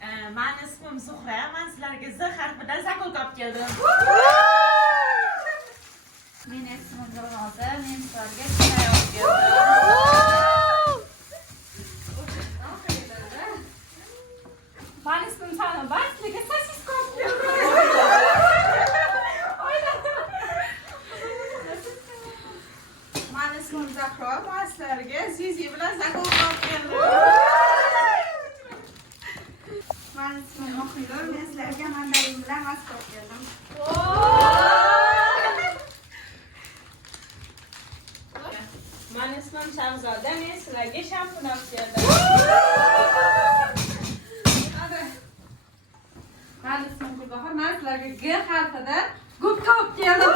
Men ismim Zuhra. Men sizlarga Z harfidan zakolka olib keldim. Men ismim Dilnoza. Men sizlarga choy olib keldim. Men ismim Sanobat. Sizlarga sosiska olib keldim. Men ismim Zahro. Men sizlarga Zizi bilan zakolka olib keldim. Men ismim Muhilur. Men sizlarga mandarin bilan maska olib keldim. Men ismim Shahzoda. Men sizlarga shampun olib keldim. Men ismim Gulbahor. Men sizlarga G harfidan gubka olib keldim.